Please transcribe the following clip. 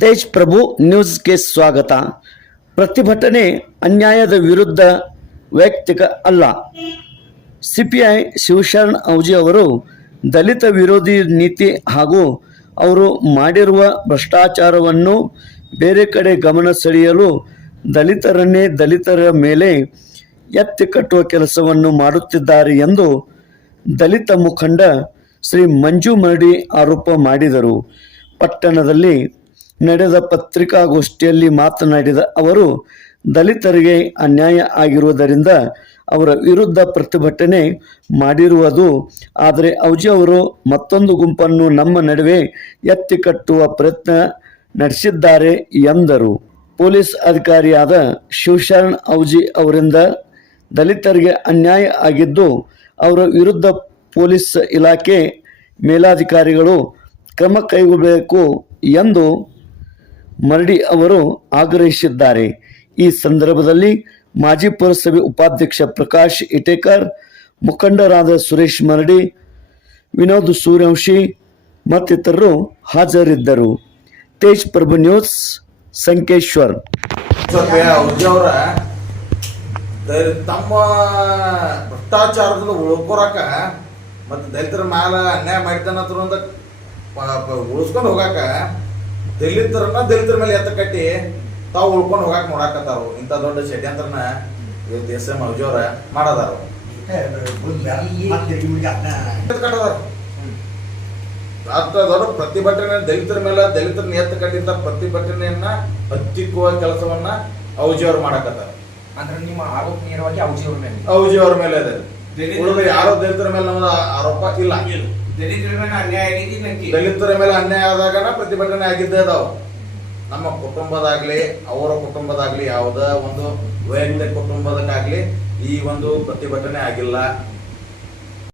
ತೇಜ್ ಪ್ರಭು ನ್ಯೂಸ್ಗೆ ಸ್ವಾಗತ. ಪ್ರತಿಭಟನೆ ಅನ್ಯಾಯದ ವಿರುದ್ಧ ವೈಯಕ್ತಿಕ ಅಲ್ಲ. ಸಿಪಿಐ ಶಿವಶರಣ್ ಔಜಿ ಅವರು ದಲಿತ ವಿರೋಧಿ ನೀತಿ ಹಾಗೂ ಅವರು ಮಾಡಿರುವ ಭ್ರಷ್ಟಾಚಾರವನ್ನು ಬೇರೆ ಕಡೆ ಗಮನ ಸೆಳೆಯಲು ದಲಿತರನ್ನೇ ದಲಿತರ ಮೇಲೆ ಎತ್ತಿ ಕಟ್ಟುವ ಕೆಲಸವನ್ನು ಮಾಡುತ್ತಿದ್ದಾರೆ ಎಂದು ದಲಿತ ಮುಖಂಡ ಶ್ರೀ ಮಂಜು ಮರಡಿ ಆರೋಪ ಮಾಡಿದರು. ಪಟ್ಟಣದಲ್ಲಿ ನಡೆದ ಪತ್ರಿಕಾಗೋಷ್ಠಿಯಲ್ಲಿ ಮಾತನಾಡಿದ ಅವರು, ದಲಿತರಿಗೆ ಅನ್ಯಾಯ ಆಗಿರುವುದರಿಂದ ಅವರ ವಿರುದ್ಧ ಪ್ರತಿಭಟನೆ ಮಾಡಿರುವುದು, ಆದರೆ ಔಜಿ ಅವರು ಮತ್ತೊಂದು ಗುಂಪನ್ನು ನಮ್ಮ ನಡುವೆ ಎತ್ತಿ ಕಟ್ಟುವ ಪ್ರಯತ್ನ ನಡೆಸಿದ್ದಾರೆ ಎಂದರು. ಪೊಲೀಸ್ ಅಧಿಕಾರಿಯಾದ ಶಿವಶರಣ್ ಔಜಿ ಅವರಿಂದ ದಲಿತರಿಗೆ ಅನ್ಯಾಯ ಆಗಿದ್ದು, ಅವರ ವಿರುದ್ಧ ಪೊಲೀಸ್ ಇಲಾಖೆ ಮೇಲಾಧಿಕಾರಿಗಳು ಕ್ರಮ ಕೈಗೊಳ್ಳಬೇಕು ಎಂದು ಮರಡಿ ಅವರು ಆಗ್ರಹಿಸಿದ್ದಾರೆ. ಈ ಸಂದರ್ಭದಲ್ಲಿ ಮಾಜಿ ಪುರಸಭೆ ಉಪಾಧ್ಯಕ್ಷ ಪ್ರಕಾಶ್ ಇಟೇಕರ್, ಮುಖಂಡರಾದ ಸುರೇಶ್ ಮರಡಿ, ವಿನೋದ್ ಸೂರ್ಯವಂಶಿ ಮತ್ತಿತರರು ಹಾಜರಿದ್ದರು. ತೇಜ್ ಪ್ರಭು ನ್ಯೂಸ್, ಸಂಕೇಶ್ವರ್. ತಮ್ಮ ಭ್ರಷ್ಟಾಚಾರದಲ್ಲಿ ಉಳ್ಕೊರಕ ಮತ್ತು ದಲಿತರ ಮ್ಯಾಲ ಅನ್ಯಾಯ ಮಾಡಿದ್ದಾನ ಅಂತ ಉಳಿಸ್ಕೊಂಡು ಹೋಗಾಕ ದಲಿತರನ್ನ ದಲಿತರ ಮೇಲೆ ಎತ್ತ ಕಟ್ಟಿ ತಾವು ಉಳ್ಕೊಂಡು ಹೋಗಾಕ ನೋಡಾಕತ್ತಾರು. ಇಂಥ ದೊಡ್ಡ ಷಡ್ಯಂತ್ರನ ಇವತ್ತು ಎಸ್ ಎಂ ಅವ್ರ ಮಾಡದಾರು. ಅಷ್ಟ ದೊಡ್ಡ ಪ್ರತಿಭಟನೆ ದಲಿತರ ಮೇಲೆ ದಲಿತರನ್ನ ಎತ್ತ ಕಟ್ಟಿದ್ದ ಪ್ರತಿಭಟನೆಯನ್ನ ಹತ್ತಿಕ್ಕುವ ಕೆಲಸವನ್ನ ಔಜಿಯವ್ರು ಮಾಡಕತ್ತಾರ. ಅಂದ್ರೆ ನಿಮ್ಮ ಆರೋಪ ನೇರವಾಗಿ ಔಜಿಯವ್ರ ಮೇಲೆ. ಔಜಿ ಅವ್ರ ಮೇಲೆ ಇದೆ ಉಳಿದ ಯಾರೋ ದಲಿತರ ಮೇಲೆ ನಮ್ದು ಆರೋಪ ಇಲ್ಲ. ದಲಿತರ ಮೇಲೆ ಅನ್ಯಾಯ ಆಗಿದೆ ದಲಿತರ ಮೇಲೆ ಅನ್ಯಾಯ ಆದಾಗನ ಪ್ರತಿಭಟನೆ ಆಗಿದ್ದೇ ಅದಾವ. ನಮ್ಮ ಕುಟುಂಬದಾಗ್ಲಿ ಅವರ ಕುಟುಂಬದಾಗ್ಲಿ ಯಾವ್ದ ಒಂದು ವೈಯಕ್ತಿಕ ಕುಟುಂಬದಕ್ಕಾಗ್ಲಿ ಈ ಒಂದು ಪ್ರತಿಭಟನೆ ಆಗಿಲ್ಲ.